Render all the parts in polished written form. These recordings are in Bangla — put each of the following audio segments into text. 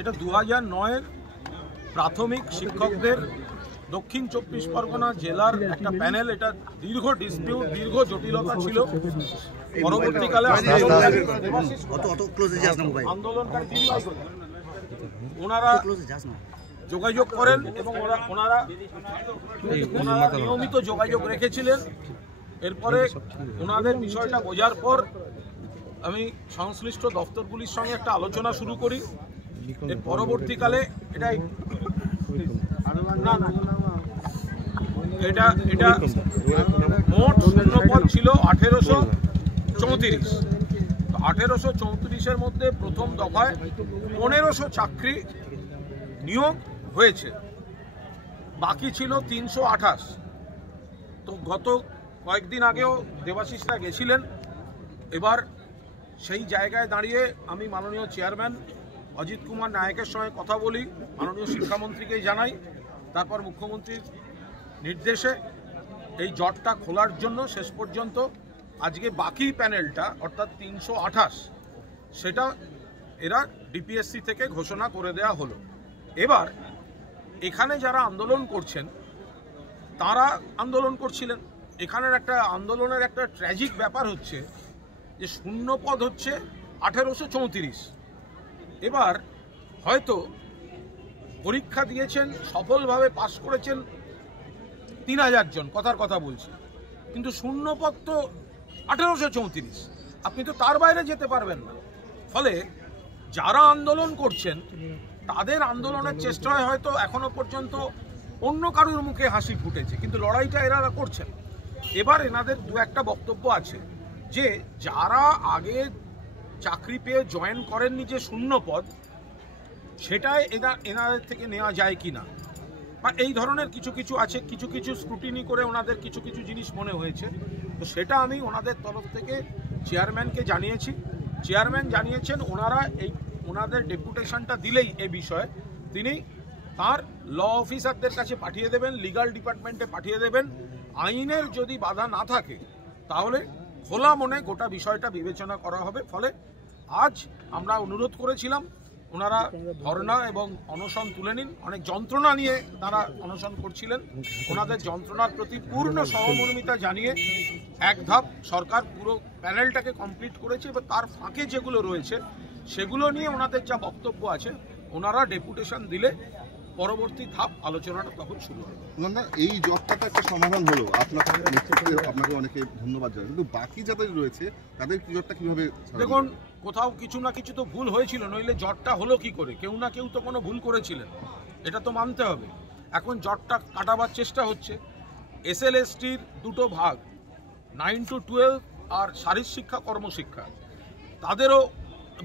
এটা 2009-এর প্রাথমিক শিক্ষকদের দক্ষিণ চব্বিশ পরগনা জেলার একটা প্যানেল। এটা দীর্ঘ ডিসপিউট, দীর্ঘ জটিলতা ছিল। পরবর্তীকালে আন্দোলনকারী ওনারা যোগাযোগ করেন এবং ওনারা নিয়মিত যোগাযোগ রেখেছিলেন। এরপরে ওনাদের বিষয়টা বোঝার পর আমি সংশ্লিষ্ট দপ্তরগুলির সঙ্গে একটা আলোচনা শুরু করি। এর পরবর্তীকালে এটা মোট শূন্যপদ ছিল 1834। 1834-এর মধ্যে প্রথম দফায় 1500 চাকরি নিয়োগ হয়েছে, বাকি ছিল 328। তো গত কয়েকদিন আগেও দেবাশিসরা গেছিলেন। এবার সেই জায়গায় দাঁড়িয়ে আমি মাননীয় চেয়ারম্যান অজিত কুমার নায়কের সঙ্গে কথা বলি, মাননীয় শিক্ষামন্ত্রীকেই জানাই। তারপর মুখ্যমন্ত্রীর নির্দেশে এই জটটা খোলার জন্য শেষ পর্যন্ত আজকে বাকি প্যানেলটা অর্থাৎ 328 সেটা এরা ডিপিএসসি থেকে ঘোষণা করে দেওয়া হলো। এবার এখানে যারা আন্দোলন করছেন তারা আন্দোলন করছিলেন। এখানের একটা আন্দোলনের একটা ট্র্যাজিক ব্যাপার হচ্ছে যে শূন্যপদ হচ্ছে 1834। এবার হয়তো পরীক্ষা দিয়েছেন, সফলভাবে পাশ করেছেন 3000 জন, কথার কথা বলছি, কিন্তু শূন্যপদ তো 1834। আপনি তো তার বাইরে যেতে পারবেন না। ফলে যারা আন্দোলন করছেন তাদের আন্দোলনের চেষ্টায় হয়তো এখনো পর্যন্ত অন্য কারোর মুখে হাসি ফুটেছে, কিন্তু লড়াইটা এরা করছেন। এবার এনাদের দু একটা বক্তব্য আছে যে যারা আগে চাকরি পেয়ে জয়েন করেননি যে শূন্যপদ, সেটাই এনাদের থেকে নেওয়া যায় কি না, বা এই ধরনের কিছু কিছু আছে। কিছু কিছু স্ক্রুটিনি করে ওনাদের কিছু কিছু জিনিস মনে হয়েছে। তো সেটা আমি ওনাদের তরফ থেকে চেয়ারম্যানকে জানিয়েছি। চেয়ারম্যান জানিয়েছেন ওনাদের ডেপুটেশনটা দিলেই এ বিষয়ে তিনি তার ল অফিসারদের কাছে পাঠিয়ে দেবেন, লিগাল ডিপার্টমেন্টে পাঠিয়ে দেবেন। আইনের যদি বাধা না থাকে তাহলে খোলা মনে গোটা বিষয়টা বিবেচনা করা হবে। ফলে আজ আমরা অনুরোধ করেছিলাম ওনারা ধর্ণা এবং অনশন তুলে নিন। অনেক যন্ত্রণা নিয়ে তারা অনশন করছিলেন। ওনাদের যন্ত্রণার প্রতি পূর্ণ সহমর্মিতা জানিয়ে এক ধাপ সরকার পুরো প্যানেলটাকে কমপ্লিট করেছে। এবার তার ফাঁকে যেগুলো রয়েছে সেগুলো নিয়ে ওনাদের যা বক্তব্য আছে ওনারা ডেপুটেশন দিলে পরবর্তী ধাপ আলোচনাটা তখন শুরু হবে। এই জটটা একটা সমাধান হলো, আপনাকে অনেকে ধন্যবাদ জানাই, কিন্তু বাকি যাদের রয়েছে তাদের কি জটটা কিভাবে? দেখুন, কোথাও কিছু না কিছু তো ভুল হয়েছিল, নইলে জটটা হলো কি করে? কেউ না কেউ তো কোনো ভুল করেছিলেন, এটা তো মানতে হবে। এখন জটটা কাটাবার চেষ্টা হচ্ছে। SL/STর দুটো ভাগ, 9 to 12 আর শারীর শিক্ষা কর্মশিক্ষা, তাদেরও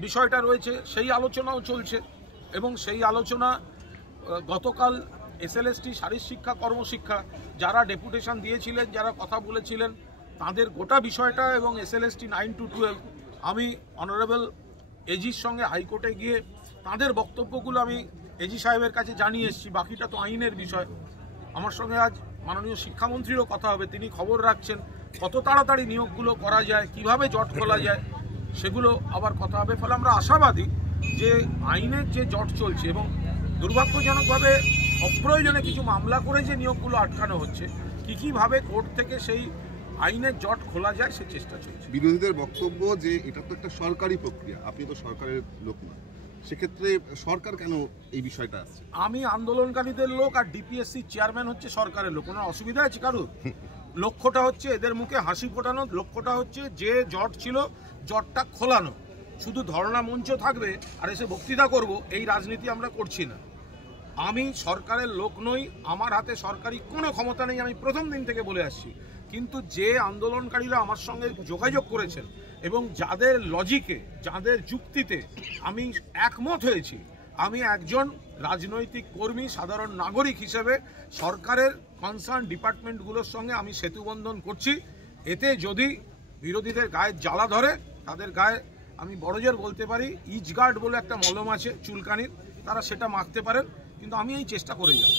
বিষয়টা রয়েছে, সেই আলোচনাও চলছে। এবং সেই আলোচনা গতকাল SL/ST শারীর শিক্ষা কর্মশিক্ষা যারা ডেপুটেশন দিয়েছিলেন, যারা কথা বলেছিলেন, তাদের গোটা বিষয়টা এবং SL/ST 9 to 12 আমি অনারেবল এজির সঙ্গে হাইকোর্টে গিয়ে তাদের বক্তব্যগুলো আমি এজি সাহেবের কাছে জানিয়ে এসেছি। বাকিটা তো আইনের বিষয়। আমার সঙ্গে আজ মাননীয় শিক্ষামন্ত্রীরও কথা হবে, তিনি খবর রাখছেন কত তাড়াতাড়ি নিয়োগগুলো করা যায়, কিভাবে জট খোলা যায়, সেগুলো আবার কথা হবে। ফলে আমরা আশাবাদী যে আইনের যে জট চলছে, এবং দুর্ভাগ্যজনকভাবে অপ্রয়োজনে কিছু মামলা করে যে নিয়োগগুলো আটকানো হচ্ছে, কীভাবে কোর্ট থেকে সেই আইনের জট খোলা যায় সে চেষ্টা চলছে। বিরোধীদের বক্তব্য যে এটা তো একটা সরকারি প্রক্রিয়া, আপনি তো সরকারের লোক না, সেক্ষেত্রে সরকার কেন এই বিষয়টা আসছে? আমি আন্দোলনকারীদের লোক, আর ডিপিএসসি চেয়ারম্যান হচ্ছে সরকারের লোক। কোনো অসুবিধা আছে কারুর? লক্ষ্যটা হচ্ছে এদের মুখে হাসি ফোটানো, লক্ষ্যটা হচ্ছে যে জট ছিল জটটা খোলানো। শুধু ধর্ণা মঞ্চ থাকবে আর এসে বক্তৃতা করব, এই রাজনীতি আমরা করছি না। আমি সরকারের লোক নই, আমার হাতে সরকারি কোনো ক্ষমতা নেই, আমি প্রথম দিন থেকে বলে আসছি। কিন্তু যে আন্দোলনকারীরা আমার সঙ্গে যোগাযোগ করেছেন এবং যাদের লজিকে, যাদের যুক্তিতে আমি একমত হয়েছি, আমি একজন রাজনৈতিক কর্মী, সাধারণ নাগরিক হিসেবে সরকারের কনসার্ন ডিপার্টমেন্টগুলোর সঙ্গে আমি সেতুবন্ধন করছি। এতে যদি বিরোধীদের গায়ে জ্বালা ধরে, তাদের গায়ে আমি বড়জোর বলতে পারি ইচগার্ড বলে একটা মলম আছে চুলকানির, তারা সেটা মাখতে পারেন, কিন্তু আমি এই চেষ্টা করে যাব।